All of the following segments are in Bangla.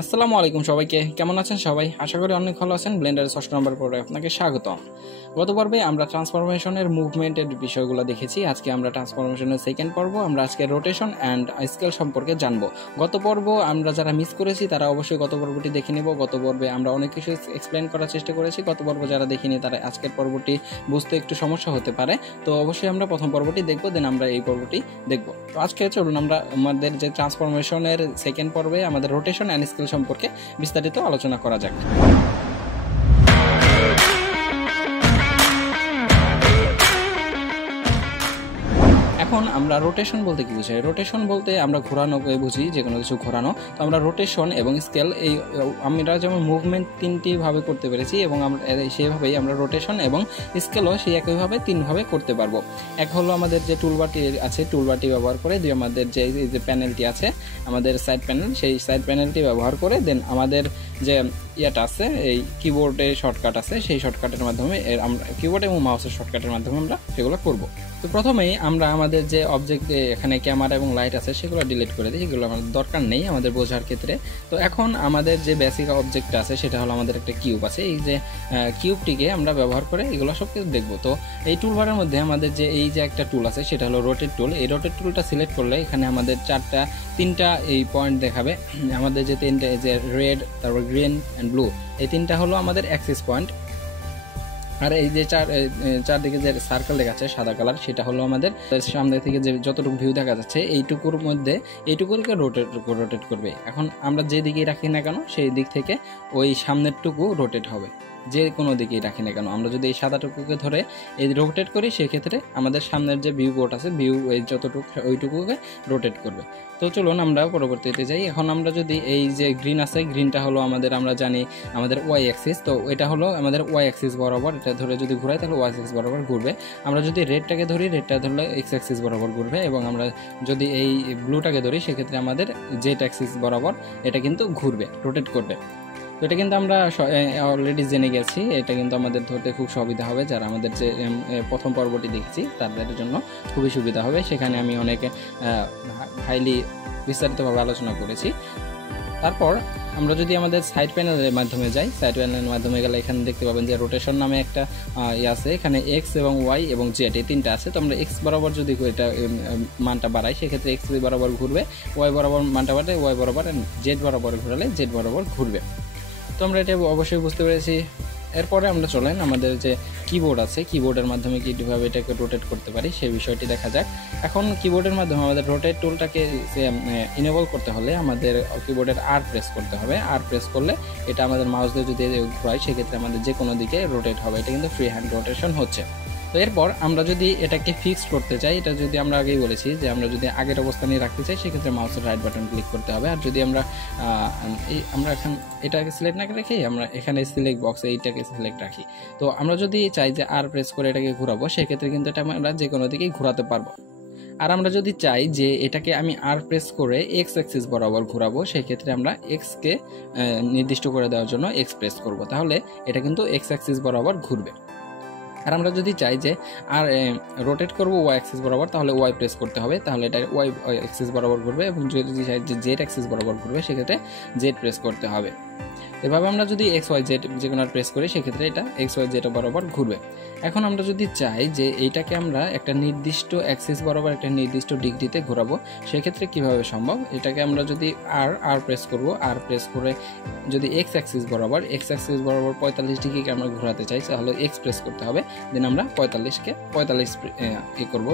আসসালামু আলাইকুম সবাইকে, কেমন আছেন সবাই? আশা করি অনেক ভালো আছেন। ব্লেন্ডারের ৬ষ্ঠ নম্বর পর্বে আপনাকে স্বাগতম। গত পর্বে আমরা ট্রান্সফরমেশনের মুভমেন্টের বিষয়গুলো দেখেছি। আজকে আমরা ট্রান্সফরমেশনের সেকেন্ড পর্ব, আমরা আজকে রোটেশন অ্যান্ড স্কেল সম্পর্কে জানবো। গত পর্ব আমরা যারা মিস করেছি তারা অবশ্যই গত পর্বটি দেখে নিব। গত পর্বে আমরা অনেক কিছু এক্সপ্লেন করার চেষ্টা করেছি। গত পর্ব যারা দেখিনি তারা আজকের পর্বটি বুঝতে একটু সমস্যা হতে পারে। তো অবশ্যই আমরা প্রথম পর্বটি দেখবো, দেন আমরা এই পর্বটি দেখবো। তো আজকে চলুন আমরা আমাদের যে ট্রান্সফরমেশনের সেকেন্ড পর্বে আমাদের রোটেশন অ্যান্ড স্কেল সম্পর্কে বিস্তারিত আলোচনা করা যাক। এখন আমরা রোটেশন বলতে কি বুঝাই? রোটেশন বলতে আমরা ঘোরানোকে বুঝি, যে কোনো কিছু ঘোরানো। তো আমরা রোটেশন এবং স্কেল এই আমরা যেমন মুভমেন্ট তিনটি ভাবে করতে পেরেছি এবং আমরা সেইভাবেই আমরা রোটেশন এবং স্কেলও সেই একইভাবে তিনভাবে করতে পারবো। এক হলো আমাদের যে টুলবারটি আছে, টুলবারটি ব্যবহার করে, দুই আমাদের যে প্যানেলটি আছে আমাদের সাইড প্যানেল, সেই সাইড প্যানেলটি ব্যবহার করে, দেন আমাদের যে ইয়েটা আছে এই কিবোর্ডে শর্টকাট আছে, সেই শর্টকাটের মাধ্যমে আমরা কিবোর্ড এবং মাউসের শর্টকাটের মাধ্যমে আমরা সেগুলো করব। তো প্রথমেই আমরা আমাদের যে অবজেক্ট এখানে ক্যামেরা এবং লাইট আছে সেগুলো ডিলিট করে দিই, এগুলো আমাদের দরকার নেই আমাদের বোঝার ক্ষেত্রে। তো এখন আমাদের যে বেসিক অবজেক্ট আছে সেটা হলো আমাদের একটা কিউব আছে। এই যে কিউবটিকে আমরা ব্যবহার করে এগুলো সব কিছু দেখবো। তো এই টুলবারের মধ্যে আমাদের যে এই যে একটা টুল আছে সেটা হলো রোটেট টুল। এই রোটেট টুলটা সিলেক্ট করলে এখানে আমাদের তিনটা এই পয়েন্ট দেখাবে। আমাদের যে তিনটা, যে রেড, তারপর গ্রিন অ্যান্ড ব্লু, এই তিনটা হলো আমাদের অ্যাক্সিস পয়েন্ট। আর এই যে চারদিকে যে সার্কেল দেখাচ্ছে সাদা কালার, সেটা হলো আমাদের সামনে থেকে যে যতটুকু ভিউ দেখা যাচ্ছে এইটুকুর মধ্যে এইটুকুকে রোটেট করবে। এখন আমরা যে দিকেই রাখি না কেন সেই দিক থেকে ওই সামনেরটুকু রোটেট হবে, যে কোনো দিকেই রাখি না কেন। আমরা যদি এই সাদাটুকুকে ধরে এই রোটেট করি সেক্ষেত্রে আমাদের সামনের যে ভিউ বোর্ড আছে, ভিউ এই যতটুকু ওইটুকুকে রোটেট করবে। তো চলুন আমরা পরবর্তীতে যাই। এখন আমরা যদি এই যে গ্রিন আছে, গ্রিনটা হলো আমাদের, আমরা জানি আমাদের ওয়াই অ্যাক্সিস। তো এটা হলো আমাদের ওয়াই অ্যাক্সিস বরাবর, এটা ধরে যদি ঘুরাই তাহলে ওয়াই অ্যাক্সিস বরাবর ঘুরবে। আমরা যদি রেডটাকে ধরি, রেডটা ধরলে এক্স অ্যাক্সিস বরাবর ঘুরবে, এবং আমরা যদি এই ব্লুটাকে ধরি সেক্ষেত্রে আমাদের জেড অ্যাক্সিস বরাবর এটা কিন্তু ঘুরবে, রোটেট করবে। তো এটা কিন্তু আমরা অলরেডি জেনে গেছি, এটা কিন্তু আমাদের ধরতে খুব সুবিধা হবে। যারা আমাদের যে প্রথম পর্বটি দেখেছি তাদের জন্য খুবই সুবিধা হবে, সেখানে আমি অনেক হাইলি বিস্তারিতভাবে আলোচনা করেছি। তারপর আমরা যদি আমাদের সাইড প্যানেলের মাধ্যমে যাই, সাইড প্যানেলের মাধ্যমে গেলে এখানে দেখতে পাবেন যে রোটেশন নামে একটা আছে। এখানে এক্স এবং ওয়াই এবং জেড এই তিনটা আছে। তো আমরা এক্স বরাবর যদি এটা মানটা বাড়াই সেক্ষেত্রে এক্স বরাবর ঘুরবে, ওয়াই বরাবর মানটা বাড়ালে ওয়াই বরাবর, জেড বরাবর ঘুরালে জেড বরাবর ঘুরবে। তো আমরা এটা অবশ্যই বুঝতে পেরেছি। এরপরে আমরা চলেন আমাদের যে কিবোর্ড আছে, কিবোর্ডের মাধ্যমে কীভাবে এটাকে রোটেট করতে পারি সেই বিষয়টি দেখা যাক। এখন কিবোর্ডের মাধ্যমে আমাদের রোটেট টুলটাকে ইনেবল করতে হলে আমাদের কিবোর্ডের আর প্রেস করতে হবে। আর প্রেস করলে এটা আমাদের মাউস দিয়ে যদি ঘোরাই সেক্ষেত্রে আমাদের যে কোনো দিকে রোটেট হবে। এটা কিন্তু ফ্রি হ্যান্ড রোটেশন হচ্ছে। তো এরপর আমরা যদি এটাকে ফিক্সড করতে চাই, এটা যদি আমরা আগেই বলেছি যে আমরা যদি আগের অবস্থানে রাখতে চাই সেক্ষেত্রে মাউসের রাইট বাটন ক্লিক করতে হবে। আর যদি আমরা এখন এটাকে সিলেক্ট না রেখে আমরা এখানে সিলেক্ট বক্সে এইটাকে সিলেক্ট রাখি, তো আমরা যদি চাই যে আর প্রেস করে এটাকে ঘোরাবো সেক্ষেত্রে কিন্তু এটা আমরা যে কোনো দিকেই ঘোরাতে পারবো। আর আমরা যদি চাই যে এটাকে আমি আর প্রেস করে এক্স অ্যাক্সিস বরাবর ঘোরাবো সেক্ষেত্রে আমরা এক্সকে নির্দিষ্ট করে দেওয়ার জন্য এক্স প্রেস করব, তাহলে এটা কিন্তু এক্স অ্যাক্সিস বরাবর ঘুরবে। আর আমরা যদি চাই যে আর রোটেট করবো ওয়াই অ্যাক্সিস বরাবর তাহলে ওয়াই প্রেস করতে হবে, তাহলে এটা ওয়াই অ্যাক্সিস বরাবর ঘুরবে। এবং যদি চাই যে জেড অ্যাক্সিস বরাবর ঘুরবে সেক্ষেত্রে জেড প্রেস করতে হবে। এভাবে আমরা যদি এক্স ওয়াই জেড যে কোনো প্রেস করি সেক্ষেত্রে এটা এক্স ওয়াই জেড বরাবর ঘুরবে। এখন আমরা যদি চাই যে এইটাকে আমরা একটা নির্দিষ্ট অ্যাক্সিস বরাবর একটা নির্দিষ্ট ডিগ্রিতে ঘোরাবো সেক্ষেত্রে কিভাবে সম্ভব? এটাকে আমরা যদি আর প্রেস করব, আর প্রেস করে যদি এক্স অ্যাক্সিস বরাবর 45 ডিগ্রিকে আমরা ঘোরাতে চাই তাহলে এক্স প্রেস করতে হবে। দেন আমরা 45 করব,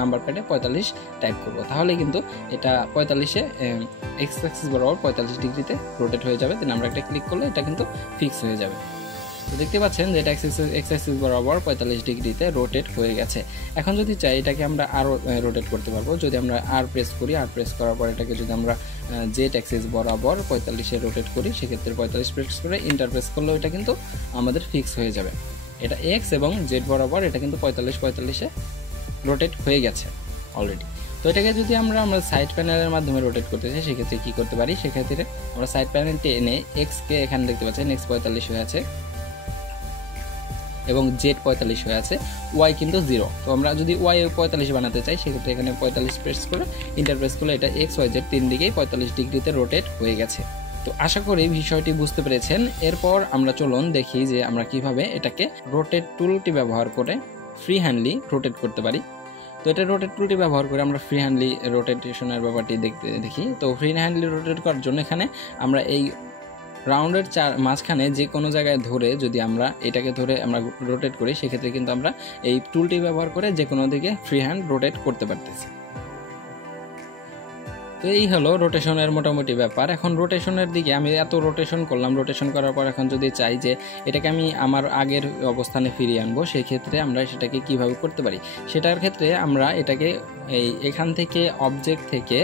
নাম্বার প্যাডে 45 টাইপ করব, তাহলে কিন্তু এটা 45-এ এক্স অ্যাক্সিস বরাবর 45 ডিগ্রিতে রোটেট হয়ে যাবে। দেন আমরা একটা ক্লিক করলে এটা কিন্তু ফিক্স হয়ে যাবে। তো দেখতে পাচ্ছেন যে এটা এক্স অ্যাক্সিস বরাবর 45 ডিগ্রিতে রোটেট হয়ে গেছে। এখন যদি চাই এটাকে আমরা আরও রোটেট করতে পারবো। যদি আমরা আর প্রেস করি, আর প্রেস করার পর এটাকে যদি আমরা জেড অ্যাক্সিস বরাবর 45-এ রোটেট করি সেক্ষেত্রে 45 প্রেস করে ইন্টার প্রেস করলেও এটা কিন্তু আমাদের ফিক্স হয়ে যাবে। এটা এক্স এবং জেড বরাবর এটা কিন্তু 45-45-এ রোটেট হয়ে গেছে অলরেডি। তো এটাকে যদি আমরা সাইড প্যানেলের মাধ্যমে রোটেট করতে চাই সেক্ষেত্রে কী করতে পারি? সেক্ষেত্রে আমরা সাইড প্যানেলটি এনে এক্সকে এখানে দেখতে পাচ্ছেন এক্স 45 হয়ে আছে এবং জেড 45 হয়ে আছে, ওয়াই কিন্তু 0। তো আমরা যদি ওয়াই 45 বানাতে চাই সেক্ষেত্রে এখানে 45 প্রেস করে ইন্টার প্রেস করলে এটা এক্স ওয়াই জেড তিন দিকেই 45 ডিগ্রিতে রোটেট হয়ে গেছে। তো আশা করি বিষয়টি বুঝতে পেরেছেন। এরপর আমরা চলুন দেখি যে আমরা কিভাবে এটাকে রোটেট টুলটি ব্যবহার করে ফ্রি হ্যান্ডলি রোটেট করতে পারি। তো এটা রোটেট টুলটি ব্যবহার করে আমরা ফ্রি হ্যান্ডলি রোটেশনের ব্যাপারটি দেখি। তো ফ্রি হ্যান্ডলি রোটেট করার জন্য এখানে আমরা এই রাউন্ডের মাঝখানে যে কোনো জায়গায় ধরে যদি আমরা এটাকে ধরে আমরা রোটেট করি, সেক্ষেত্রে কিন্তু আমরা এই টুলটি ব্যবহার করে যে কোনো দিকে ফ্রি হ্যান্ড রোটেট করতে পারতেছি। তো এই হলো রোটেশনের মোটামুটি ব্যাপার। এখন রোটেশনের দিকে আমি এত রোটেশন করলাম, রোটেশন করার পর এখন যদি চাই যে এটাকে আমি আমার আগের অবস্থানে ফিরিয়ে আনবো, সেই ক্ষেত্রে আমরা সেটাকে কিভাবে করতে পারি। সেটার ক্ষেত্রে আমরা এটাকে এখান থেকে অবজেক্ট থেকে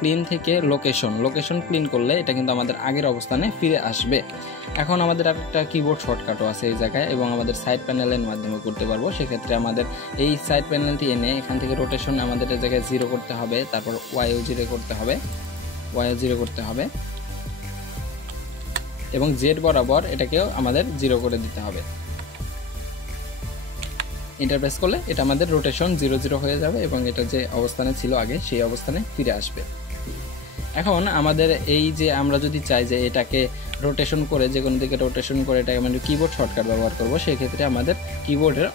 ক্লিন থেকে লোকেশন ক্লিন করলে এটা কিন্তু আমাদের আগের অবস্থানে ফিরে আসবে। এখন আমাদের একটা কিবোর্ড শর্টকাটও আছে এই জায়গায়, এবং আমাদের সাইড প্যানেলের মাধ্যমে করতে পারবো। সেক্ষেত্রে আমাদের এই সাইড প্যানেলটি এনে এখান থেকে রোটেশন আমাদের এই জায়গায় 0 করতে হবে, তারপর ওয়াইও 0 করতে হবে এবং জেড বরাবর এটাকেও আমাদের 0 করে দিতে হবে। এন্টার প্রেস করলে এটা আমাদের রোটেশন 0 হয়ে যাবে এবং এটা যে অবস্থানে ছিল আগে সেই অবস্থানে ফিরে আসবে। এখন আমাদের এই যে আমরা যদি চাই যে এটাকে রোটেশন করে যে কোনো দিকে রোটেশন করে এটাকে আমরা কিবোর্ড শর্টকাট ব্যবহার করব, সেই ক্ষেত্রে আমাদের কিবোর্ডের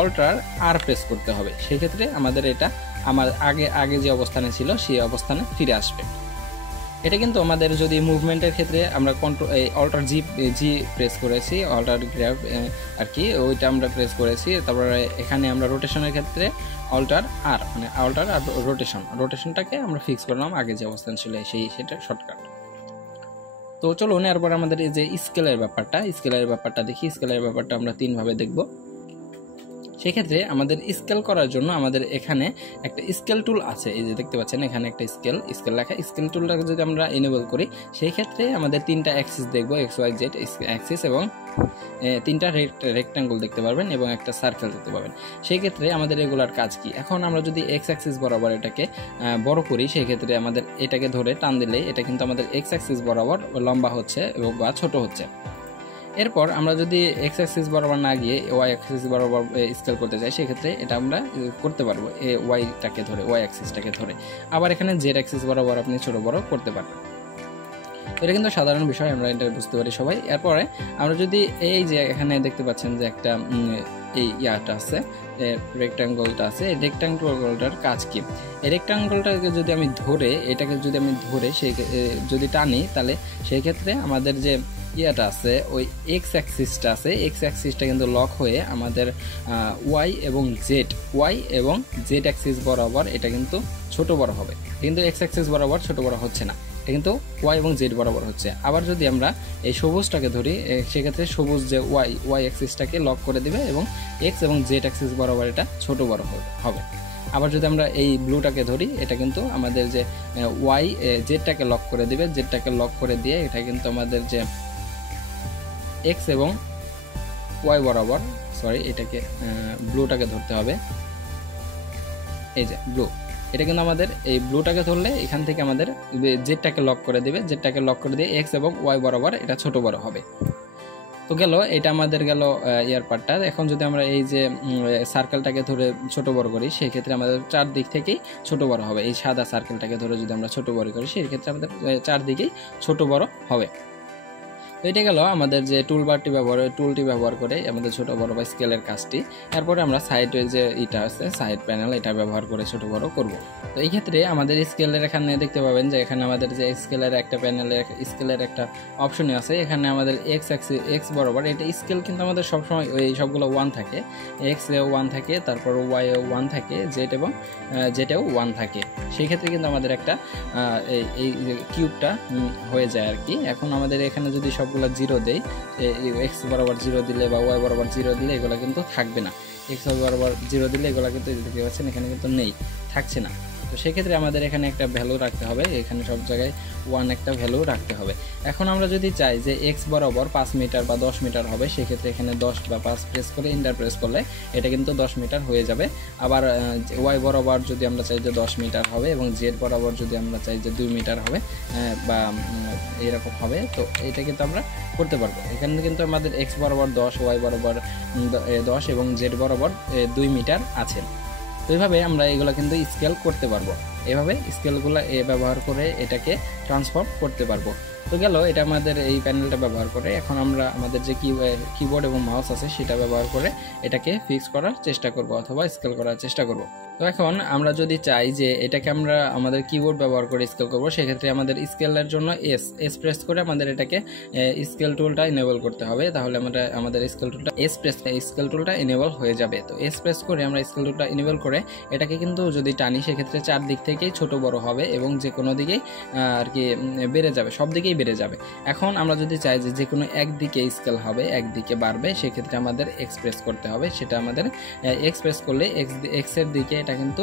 অল্টার আর প্রেস করতে হবে। সেই ক্ষেত্রে আমাদের এটা আগে যে অবস্থানে ছিল সেই অবস্থানে ফিরে আসবে। এটা কিন্তু আমাদের যদি মুভমেন্টের ক্ষেত্রে আমরা অল্টার জি প্রেস করেছি, অল্টার গ্র্যাব আর কি ওইটা আমরা প্রেস করেছি। তারপরে এখানে আমরা রোটেশনের ক্ষেত্রে অল্টার আর রোটেশনটাকে আমরা ফিক্স করলাম আগে যে অবস্থান ছিল সেটা শর্টকাট। তো চলুন এরপর আমাদের এই যে স্কেলের ব্যাপারটা দেখি। স্কেলের ব্যাপারটা আমরা 3 ভাবে দেখব। সেক্ষেত্রে আমাদের স্কেল করার জন্য আমাদের এখানে একটা স্কেল টুল আছে, এই যে দেখতে পাচ্ছেন এখানে একটা স্কেল লেখা। স্কেল টুলটাকে যদি আমরা এনেবল করি, সেই ক্ষেত্রে আমাদের 3টা অ্যাক্সিস দেখবো, এক্স ওয়াই জেড অ্যাক্সিস, এবং 3টা রেক্ট্যাঙ্গল দেখতে পারবেন এবং একটা সার্কেল দেখতে পাবেন। সেই ক্ষেত্রে আমাদের রেগুলার কাজ কি? এখন আমরা যদি এক্স অ্যাক্সিস বরাবর এটাকে বড় করি, সেই ক্ষেত্রে আমাদের এটাকে ধরে টান দিলে এটা কিন্তু আমাদের এক্স অ্যাক্সিস বরাবর লম্বা হচ্ছে এবং বা ছোট হচ্ছে। এরপর আমরা যদি এক্স অ্যাক্সিস বরাবর না গিয়ে ওয়াই অ্যাক্সিস বরাবর স্কেল করতে চাই, সেক্ষেত্রে এটা আমরা করতে পারবো ওয়াই অ্যাক্সিসটাকে ধরে। আবার এখানে জেড অ্যাক্সিস বরাবর আপনি ছোট বড় করতে পারবেন। এটা কিন্তু সাধারণ বিষয়, আমরা এটা বুঝতে পারি সবাই। এরপরে আমরা যদি এই যে এখানে দেখতে পাচ্ছেন যে একটা এই ইয়াটা আছে, রেক্ট্যাঙ্গলটা আছে, এই রেক্ট্যাঙ্গলটার কাজ কি? এই রেক্ট্যাঙ্গলটাকে যদি আমি ধরে সেই যদি টানি, তাহলে সেই ক্ষেত্রে আমাদের যে ইয়াটা আছে ওই এক্স অ্যাক্সিসটা কিন্তু লক হয়ে আমাদের ওয়াই এবং জেড অ্যাক্সিস বরাবর এটা কিন্তু ছোট বড় হবে, কিন্তু এক্স অ্যাক্সিস বরাবর ছোট বড় হচ্ছে না, এটা কিন্তু ওয়াই এবং জেড বরাবর হচ্ছে। আবার যদি আমরা এই সবুজটাকে ধরি, সেক্ষেত্রে সবুজ যে ওয়াই অ্যাক্সিসটাকে লক করে দিবে এবং এক্স এবং জেড অ্যাক্সিস বরাবর এটা ছোট বড় হবে। আবার যদি আমরা এই ব্লুটাকে ধরি, এটা কিন্তু আমাদের যে জেডটাকে লক করে দিবে, জেডটাকে লক করে দিয়ে এটা কিন্তু আমাদের যে এক্স এবং ওয়াই বরাবর, এটাকে ব্লুটাকে ধরতে হবে, এই যে ব্লু, এটা কিন্তু আমাদের এই ব্লুটাকে ধরলে এখান থেকে আমাদের জেডটাকে লক করে দিবে, জেডটাকে লক করে দিয়ে এক্স এবং ওয়াই বরাবর এটা ছোট বড় হবে। তো গেল এটা আমাদের গেল ইয়ার পার্টটা। এখন যদি আমরা এই যে সার্কেলটাকে ধরে ছোট বড় করি, সেই ক্ষেত্রে আমাদের চারদিক থেকেই ছোট বড় হবে। এই সাদা সার্কেলটাকে ধরে যদি আমরা ছোট বড় করি, সেই ক্ষেত্রে আমাদের চারদিকেই ছোট বড় হবে। তো এটা গেল আমাদের যে টুলটি ব্যবহার করে আমাদের ছোট বড় বা স্কেলের কাজটি। এরপরে আমরা সাইডের যে এটা আছে সাইড প্যানেল, এটা ব্যবহার করে ছোট বড় করব। তো এই ক্ষেত্রে আমাদের স্কেলের এখানে দেখতে পাবেন যে এখানে আমাদের যে স্কেলের একটা প্যানেলের স্কেলের একটা অপশন আছে, এখানে আমাদের এক্স বরাবর এটা স্কেল কিন্তু আমাদের সবসময় এই সবগুলো 1 থাকে, এক্স এও 1 থাকে, তারপর ওয়াই এও 1 থাকে, জেড এবং জেডেও 1 থাকে। সেই ক্ষেত্রে কিন্তু আমাদের একটা এই কিউবটা হয়ে যায় আর কি। এখন আমাদের এখানে যদি সবগুলো 0 দেই, এক্স বরাবর 0 দিলে বা ওয়াই বরাবর 0 দিলে এগুলো কিন্তু থাকবে না, এক্স ওয়াই বরাবর 0 দিলে এগুলো কিন্তু দেখতে পাচ্ছেন এখানে কিন্তু নেই, থাকছে না। তো সেক্ষেত্রে আমাদের এখানে একটা ভ্যালু রাখতে হবে, এখানে সব জায়গায় 1 একটা ভ্যালু রাখতে হবে। এখন আমরা যদি চাই যে এক্স বরাবর 5 মিটার বা 10 মিটার হবে, সেক্ষেত্রে এখানে 10 বা 5 প্রেস করে এন্টার প্রেস করলে এটা কিন্তু 10 মিটার হয়ে যাবে। আবার ওয়াই বরাবর যদি আমরা চাই যে 10 মিটার হবে এবং জেড বরাবর যদি আমরা চাই যে 2 মিটার হবে বা এরকম হবে, তো এটা কিন্তু আমরা করতে পারবো। এখানে কিন্তু আমাদের এক্স বরাবর 10, ওয়াই বরাবর 10 এবং জেড বরাবর 2 মিটার আছে। তো এইভাবে আমরা এগুলো কিন্তু স্কেল করতে পারবো, এভাবে স্কেলগুলো ব্যবহার করে এটাকে ট্রান্সফর্ম করতে পারবো। তো গেল এটা আমাদের এই প্যানেলটা ব্যবহার করে। এখন আমরা আমাদের যে কিবোর্ড এবং মাউস আছে সেটা ব্যবহার করে এটাকে ফিক্স করার চেষ্টা করব অথবা স্কেল করার চেষ্টা করব। তো এখন আমরা যদি চাই যে এটাকে আমরা আমাদের কিবোর্ড ব্যবহার করে স্কেল করব, সেক্ষেত্রে আমাদের স্কেলের জন্য এস প্রেস করে আমাদের এটাকে স্কেল টুলটা এনেবল করতে হবে। তাহলে আমরা আমাদের স্কেল টুলটা স্কেল টুলটা এনেবল হয়ে যাবে। তো এস প্রেস করে আমরা স্কেল টুলটা এনেবল করে এটাকে কিন্তু যদি টানি সেক্ষেত্রে চারদিক থেকেই ছোট বড় হবে এবং যে কোনো দিকেই আর কি বেড়ে যাবে, সব দিকেই বেড়ে যাবে। এখন আমরা যদি চাই যে কোনো একদিকে স্কেল হবে, একদিকে বাড়বে, সেক্ষেত্রে আমাদের এক্সপ্রেস করতে হবে। সেটা আমাদের এক্সপ্রেস করলে এক্স এর দিকে এটা কিন্তু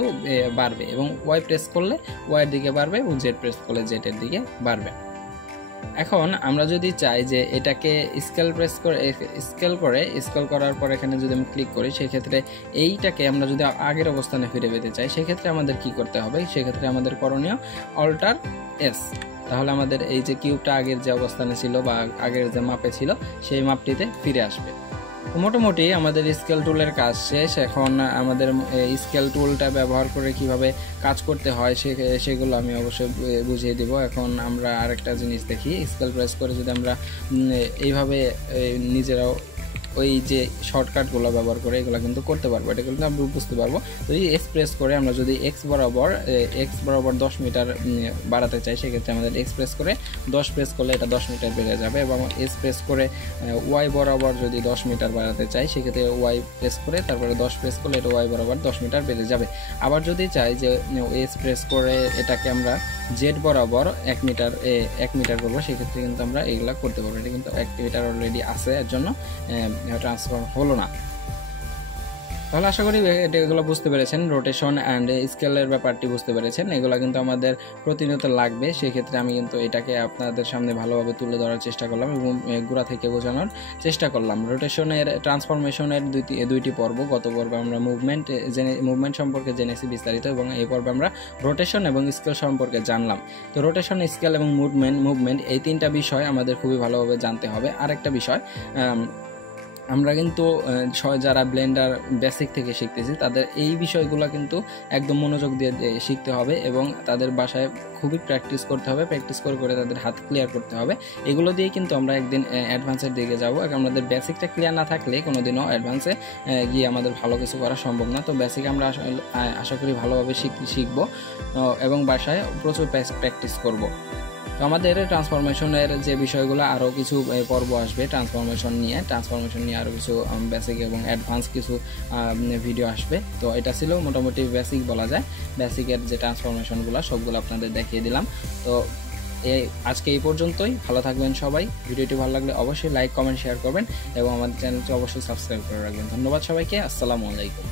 বাড়বে এবং ওয়াই প্রেস করলে ওয়াই এর দিকে বাড়বে এবং জেড প্রেস করলে জেড এর দিকে বাড়বে। এখন আমরা যদি চাই যে এটাকে স্কেল করার পর এখানে যদি আমি ক্লিক করি, সেক্ষেত্রে এইটাকে আমরা যদি আগের অবস্থানে ফিরে পেতে চাই, সেক্ষেত্রে আমাদের কি করতে হবে? সেক্ষেত্রে আমাদের করণীয় অল্টার এস। তাহলে আমাদের এই যে কিউবটা আগের যে অবস্থানে ছিল বা আগের যে মাপে ছিল সেই মাপটিতে ফিরে আসবে। মোটামুটি আমাদের স্কেল টুলের কাজ শেষ। এখন আমাদের স্কেল টুলটা ব্যবহার করে কিভাবে কাজ করতে হয় সেগুলো আমি অবশ্যই বুঝিয়ে দেব। এখন আমরা আরেকটা জিনিস দেখি, স্কেল প্রেস করে যদি আমরা এইভাবে নিজেরাও ওই যে শর্টকাটগুলো ব্যবহার করে এগুলো কিন্তু করতে পারবো, এটা কিন্তু আমরা বুঝতে পারবো। তো এই এক্স প্রেস করে আমরা যদি এক্স বরাবর 10 মিটার বাড়াতে চাই, সেক্ষেত্রে আমাদের এক্স প্রেস করে 10 প্রেস করলে এটা 10 মিটার বেড়ে যাবে। এবং এস প্রেস করে ওয়াই বরাবর যদি 10 মিটার বাড়াতে চাই, সেক্ষেত্রে ওয়াই প্রেস করে তারপরে 10 প্রেস করলে এটা ওয়াই বরাবর 10 মিটার বেড়ে যাবে। আবার যদি চাই যে এস প্রেস করে এটাকে আমরা জেড বরাবর 1 মিটার করবো, সেক্ষেত্রে কিন্তু আমরা এইগুলা করতে পারবো। এটা কিন্তু 1 মিটার অলরেডি আছে, এর জন্য ট্রান্সফর্ম হলো না। তাহলে আশা করি এগুলো বুঝতে পেরেছেন, রোটেশন অ্যান্ড স্কেলের ব্যাপারটি বুঝতে পেরেছেন। এগুলো কিন্তু আমাদের প্রতিনিয়ত লাগবে, সেক্ষেত্রে আমি কিন্তু এটাকে আপনাদের সামনে ভালোভাবে তুলে ধরার চেষ্টা করলাম এবং গোড়া থেকে বোঝানোর চেষ্টা করলাম। রোটেশনের ট্রান্সফরমেশনের দুইটি পর্ব, গত পর্বে আমরা মুভমেন্ট সম্পর্কে জেনেছি বিস্তারিত এবং এই পর্বে আমরা রোটেশন এবং স্কেল সম্পর্কে জানলাম। তো রোটেশন, স্কেল এবং মুভমেন্ট এই তিনটা বিষয় আমাদের খুবই ভালোভাবে জানতে হবে। আরেকটা বিষয়, আমরা কিন্তু যারা ব্লেন্ডার বেসিক থেকে শিখতেছি তাদের এই বিষয়গুলো কিন্তু একদম মনোযোগ দিয়ে শিখতে হবে এবং তাদের বাসায় খুবই প্র্যাকটিস করতে হবে। প্র্যাকটিস করে তাদের হাত ক্লিয়ার করতে হবে। এগুলো দিয়ে কিন্তু আমরা একদিন অ্যাডভান্সের দিকে যাব। আমাদের বেসিকটা ক্লিয়ার না থাকলে কোনোদিনও অ্যাডভান্সে গিয়ে আমাদের ভালো কিছু করা সম্ভব না। তো বেসিক আমরা আশা করি ভালোভাবে শিখবো এবং বাসায় প্রচুর প্র্যাকটিস করব। তো আমাদের ট্রান্সফরমেশনের যে বিষয়গুলো আরও কিছু পর্ব আসবে ট্রান্সফরমেশন নিয়ে আরও কিছু বেসিক এবং অ্যাডভান্স কিছু ভিডিও আসবে। তো এটা ছিল মোটামুটি বেসিক বলা যায়। বেসিকের যে ট্রান্সফরমেশনগুলো সবগুলো আপনাদের দেখিয়ে দিলাম। তো আজকে এই পর্যন্তই। ভালো থাকবেন সবাই। ভিডিওটি ভালো লাগলে অবশ্যই লাইক, কমেন্ট, শেয়ার করবেন এবং আমাদের চ্যানেলটি অবশ্যই সাবস্ক্রাইব করে রাখবেন। ধন্যবাদ সবাইকে। আসসালামু আলাইকুম।